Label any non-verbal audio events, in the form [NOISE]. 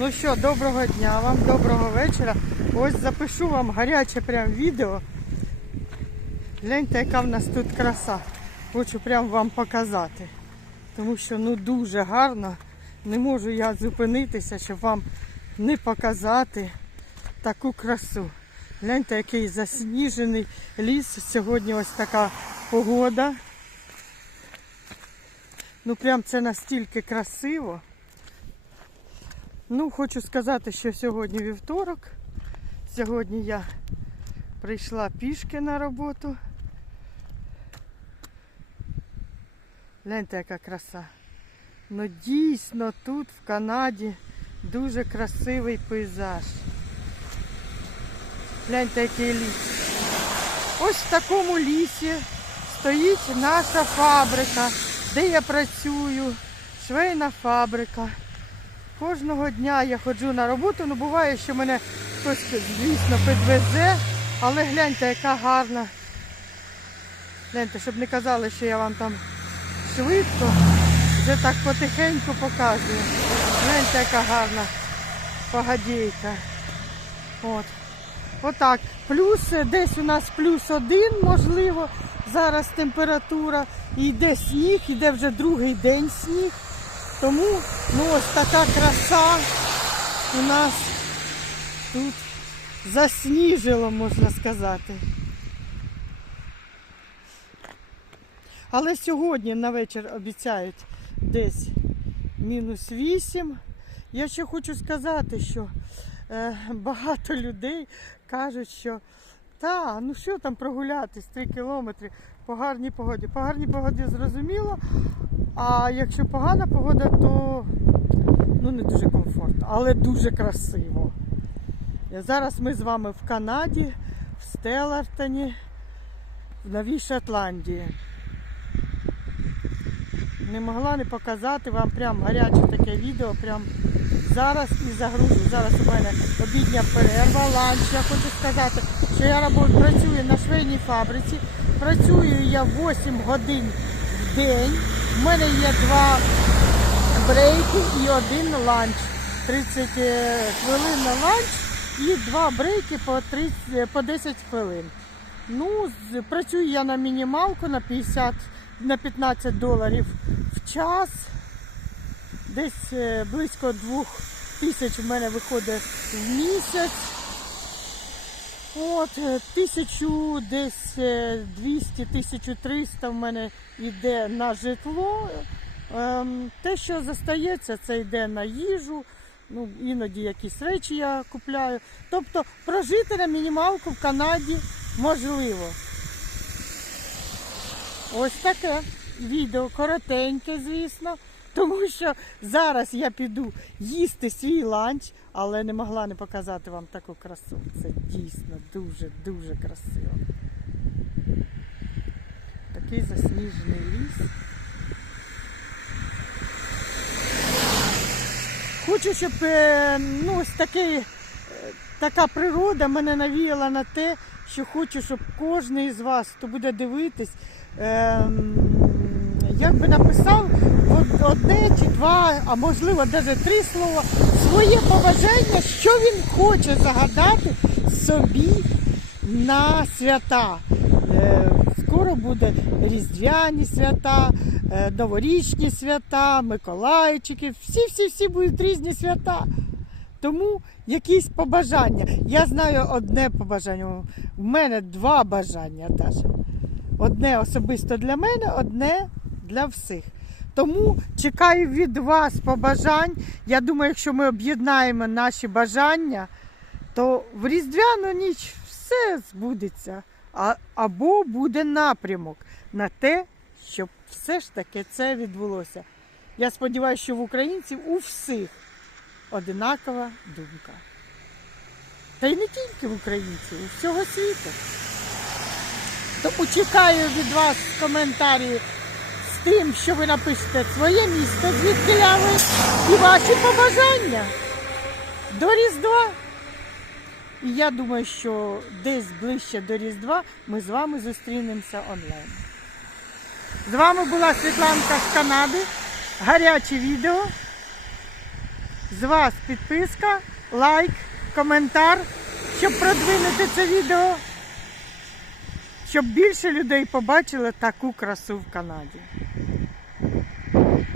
Ну що, доброго дня вам, доброго вечора. Ось запишу вам гаряче прям відео. Гляньте, яка в нас тут краса. Хочу прям вам показати. Тому що ну дуже гарно. Не можу я зупинитися, щоб вам не показати таку красу. Гляньте, який засніжений ліс. Сьогодні ось така погода. Ну прям це настільки красиво. Ну, хочу сказати, що сьогодні вівторок. Сьогодні я прийшла пішки на роботу. Гляньте, яка краса. Ну дійсно тут в Канаді дуже красивий пейзаж. Гляньте, який ліс. Ось в такому лісі стоїть наша фабрика, де я працюю, швейна фабрика. Кожного дня я ходжу на роботу, ну буває, що мене хтось, звісно, підвезе, але гляньте, яка гарна. Гляньте, щоб не казали, що я вам там швидко, вже так потихеньку показую. Гляньте, яка гарна погодійка. От. Отак. Плюс десь у нас плюс один, можливо, зараз температура. І йде сніг, іде вже другий день сніг. Тому ну, ось така краса у нас тут засніжило, можна сказати. Але сьогодні на вечір обіцяють десь мінус 8. Я ще хочу сказати, що е, багато людей кажуть, що та, ну що там прогулятись 3 кілометри по гарній погоді. По гарній погоді зрозуміло, а якщо погана погода, то ну, не дуже комфортно, але дуже красиво. Зараз ми з вами в Канаді, в Стелартоні, в Новій Шотландії. Не могла не показати вам прям гаряче таке відео. Прям зараз і загружу. Зараз у мене обідня перерва, ланч. Я хочу сказати, що я робот- працюю на швейній фабриці. Працюю я 8 годин в день. У мене є два брейки і один ланч. 30 е, хвилин на ланч і два брейки по, 30, е, по 10 хвилин. Ну, працюю я на мінімалку на 50 на 15 доларів в час. Десь е, близько 2 тисяч в мене виходить в місяць. От, е, тисячу десь е, 200-1300 в мене йде на житло. Ем, Те, що застається, це йде на їжу. Ну, іноді якісь речі я купляю. Тобто прожити на мінімалку в Канаді можливо. Ось таке відео коротеньке, звісно. [LAUGHS] Тому що зараз я піду їсти свій ланч, але не могла не показати вам таку красу. Це дійсно дуже-дуже красиво. Такий засніжений ліс. Хочу, щоб е, ну, ось такий, е, така природа мене навіяла на те, що хочу, щоб кожен із вас, хто буде дивитись, ем, як би написав одне чи два, а можливо навіть три слова, своє побажання, що він хоче загадати собі на свята. Е, Скоро буде різдвяні свята, е, новорічні свята, Миколайчики. Всі-всі-всі будуть різні свята. Тому якісь побажання. Я знаю одне побажання. У мене два бажання. Одне особисто для мене, одне для всіх. Тому чекаю від вас побажань. Я думаю, якщо ми об'єднаємо наші бажання, то в Різдвяну ніч все збудеться. А, або буде напрямок на те, щоб все ж таки це відбулося. Я сподіваюся, що в українців у всіх одинакова думка. Та й не тільки в українців, у всього світу. Тому чекаю від вас коментарі тим, що ви напишете своє місто, звідки ви і ваші побажання до Різдва. І я думаю, що десь ближче до Різдва ми з вами зустрінемося онлайн. З вами була Світланка з Канади. Гаряче відео. з вас підписка, лайк, коментар, щоб продвинути це відео, щоб більше людей побачили таку красу в Канаді.